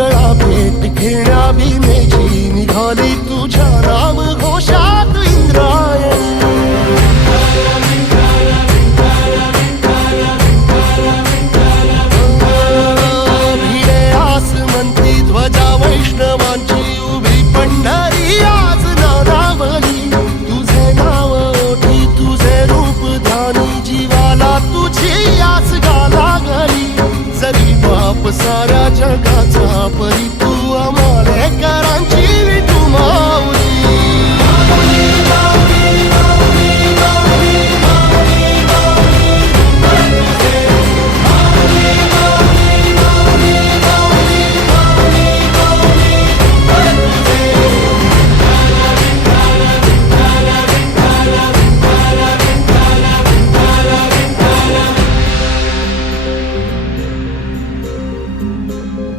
मंगळा भेट घेण्या भीमेची निघाली तुझ्या नाम घोषात इंद्रायणी. भिडे आसमंती ध्वजा वैष्णवांची उभी पंढरी आज नानावली. तुझे नाव ओठी तुझे रूप ध्यानी जीवाला तुझी आस गा लागली. जरी बाप साऱ्या जगाचा परी तू आम्हाले करा